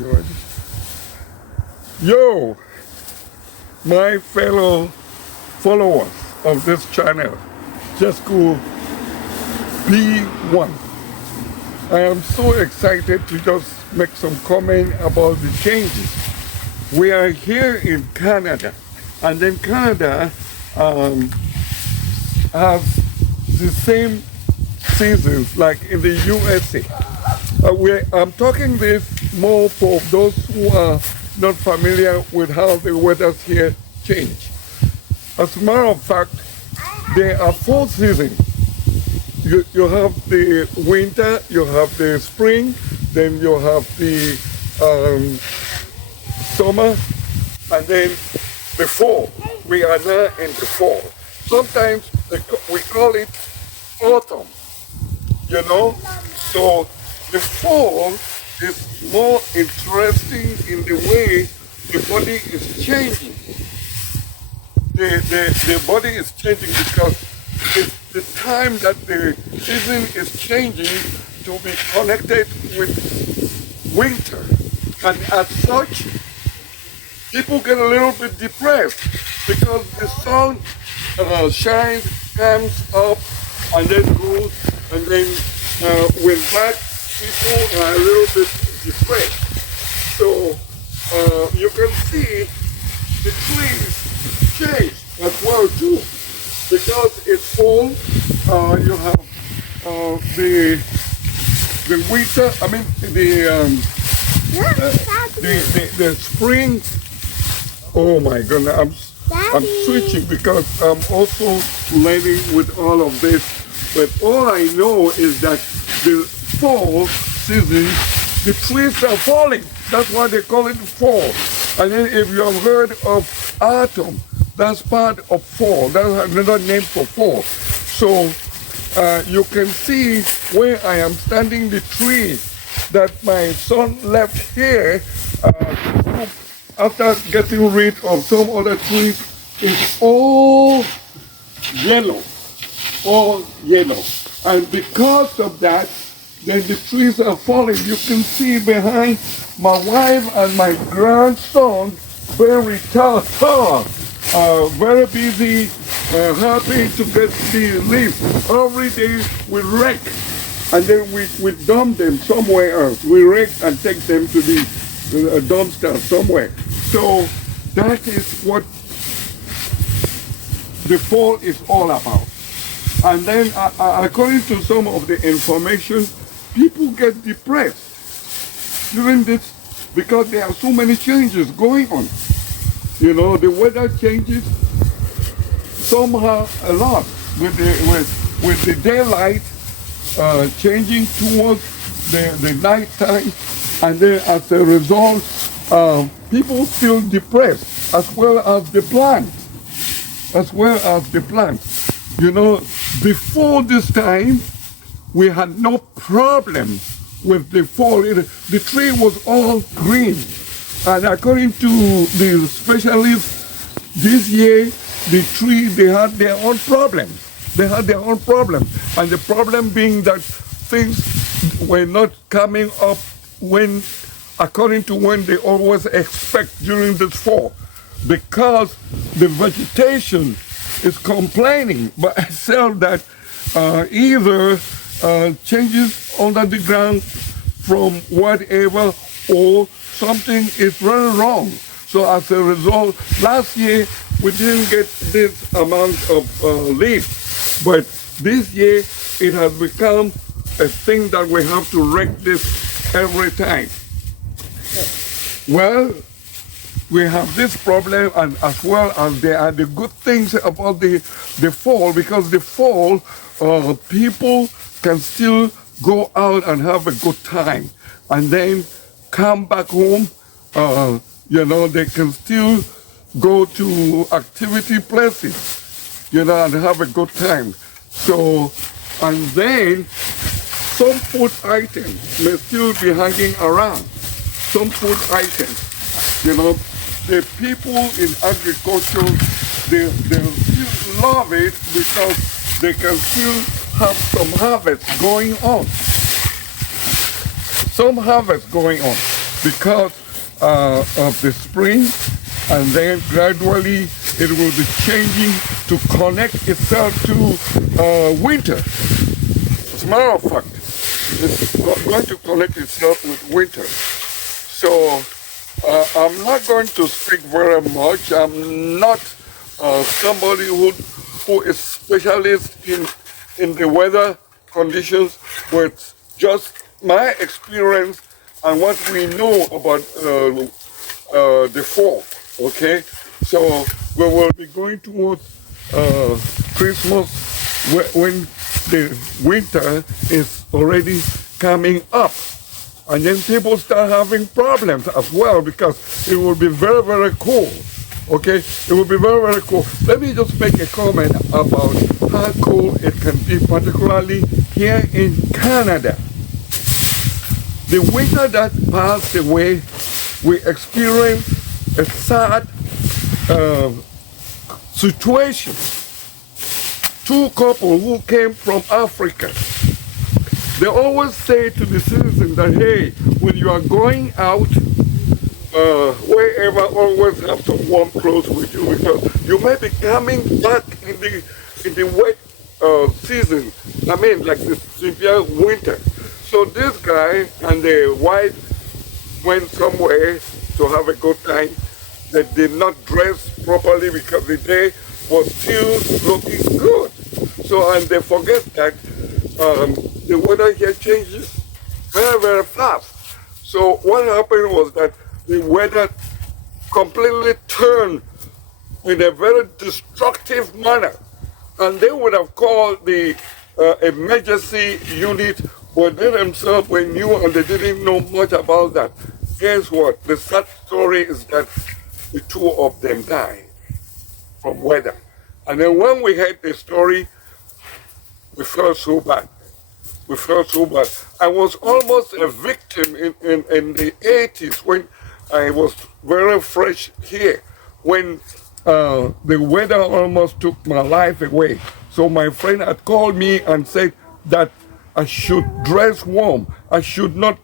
You ready? Yo, my fellow followers of this channel, just go B1. I am so excited to just make some comment about the changes. We are here in Canada, and then Canada has the same seasons like in the USA. I'm talking this more for those who are not familiar with how the weathers here change. As a matter of fact, there are 4 seasons. You have the winter, you have the spring, then you have the summer, and then the fall. We are now in the fall. Sometimes we call it autumn, you know? So the fall is more interesting in the way the body is changing. The body is changing because it's the time that the season is changing to be connected with winter. And as such, people get a little bit depressed because the sun shines, comes up, and then goes, and then with that, people are a little bit depressed. So you can see the trees change as well too, because it's fall. You have the winter. I mean the spring. Oh my goodness! I'm switching because I'm also learning with all of this. But all I know is that the fall season, the trees are falling. That's why they call it fall. And then if you have heard of autumn, that's part of fall. That's another name for fall. So you can see where I am standing, the tree that my son left here after getting rid of some other trees is all yellow. All yellow. And because of that, then the trees are falling. You can see behind my wife and my grandson, very tall, very busy, happy to get the leaves. Every day we rake, and then we dump them somewhere else. We rake and take them to the dumpster somewhere. So that is what the fall is all about. And then according to some of the information, people get depressed during this because there are so many changes going on. You know, the weather changes somehow a lot with the daylight changing towards the night time, and then as a result, people feel depressed as well as the plants. You know, before this time, we had no problem with the fall. The tree was all green. And according to the specialists, this year, the tree, they had their own problems. And the problem being that things were not coming up according to when they always expect during this fall. Because the vegetation is complaining by itself that either changes under the ground from whatever, or something is running wrong. So as a result, last year we didn't get this amount of leaves, but this year it has become a thing that we have to rake this every time. Well, we have this problem, and as well as there are the good things about the fall, because the fall, people can still go out and have a good time, and then come back home. You know, they can still go to activity places, you know, and have a good time. So, and then some food items may still be hanging around. Some food items, you know. The people in agriculture, they still love it because they can still have some harvest going on. because of the spring, and then gradually it will be changing to connect itself to winter. As a matter of fact, it's going to connect itself with winter. So I'm not going to speak very much. I'm not somebody who is specialist in the weather conditions, but just my experience and what we know about the fall. Okay, so we will be going towards Christmas when the winter is already coming up, and then people start having problems as well because it will be very, very cold. Okay, it will be very, very cold. Let me just make a comment about how cold it can be, particularly here in Canada. The winter that passed away, we experienced a sad situation. Two couples who came from Africa, they always say to the citizens that, hey, when you are going out, wherever, always have some warm clothes with you, because you may be coming back in the wet season. I mean, like the severe winter. So this guy and the wife went somewhere to have a good time. They did not dress properly because the day was still looking good. So, and they forget that the weather here changes very, very fast. So what happened was that the weather completely turned in a very destructive manner. And they would have called the emergency unit, but they themselves were new and they didn't know much about that. Guess what? The sad story is that the two of them died from weather. And then when we heard the story, we felt so bad. We felt so bad. I was almost a victim in the 80s when I was very fresh here, when the weather almost took my life away. So my friend had called me and said that I should dress warm. I should not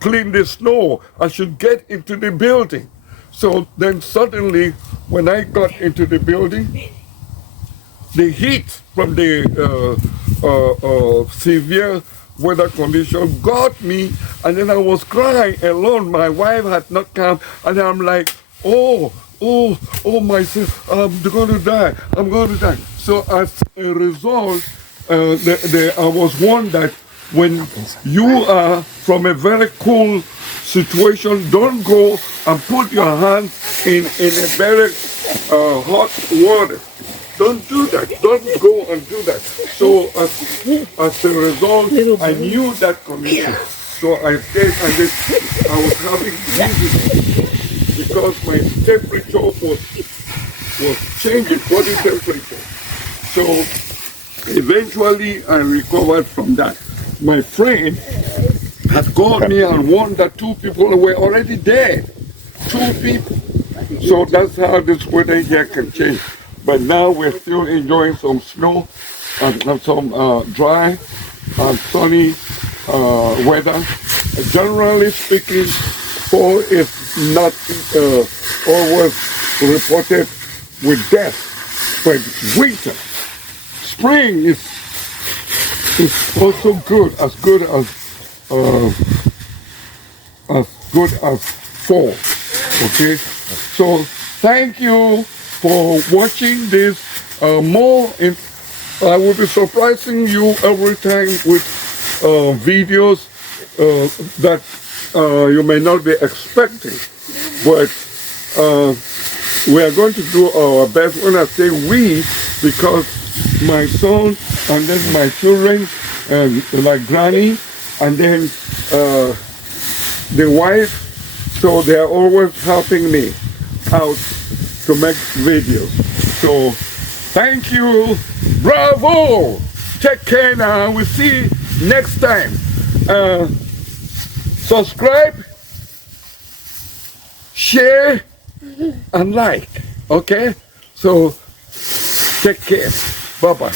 clean the snow. I should get into the building. So then suddenly, when I got into the building, the heat from the severe weather condition got me, and then I was crying alone. My wife had not come, and I'm like, oh my son, I'm going to die. I'm going to die. So as a result, I was warned that when you are from a very cool situation, don't go and put your hands in a very hot water. Don't do that. Don't go and do that. So as a result, I knew that condition. So I stayed, and I was having dizziness because my temperature was changing, body temperature. So eventually I recovered from that. My friend had called me and warned that two people were already dead. Two people. So that's how this weather here can change. But now we're still enjoying some snow and some dry and sunny weather. Generally speaking, fall is not always reported with death, but winter, spring is also good as fall. Okay, so thank you for watching this. I will be surprising you every time with videos that you may not be expecting, but we are going to do our best. When I say we, because my son and then my children, like Granny, and then the wife, so they are always helping me out to make videos. So thank you, bravo, take care now, we'll see you next time. Subscribe, share, and like, okay? So take care, bye-bye.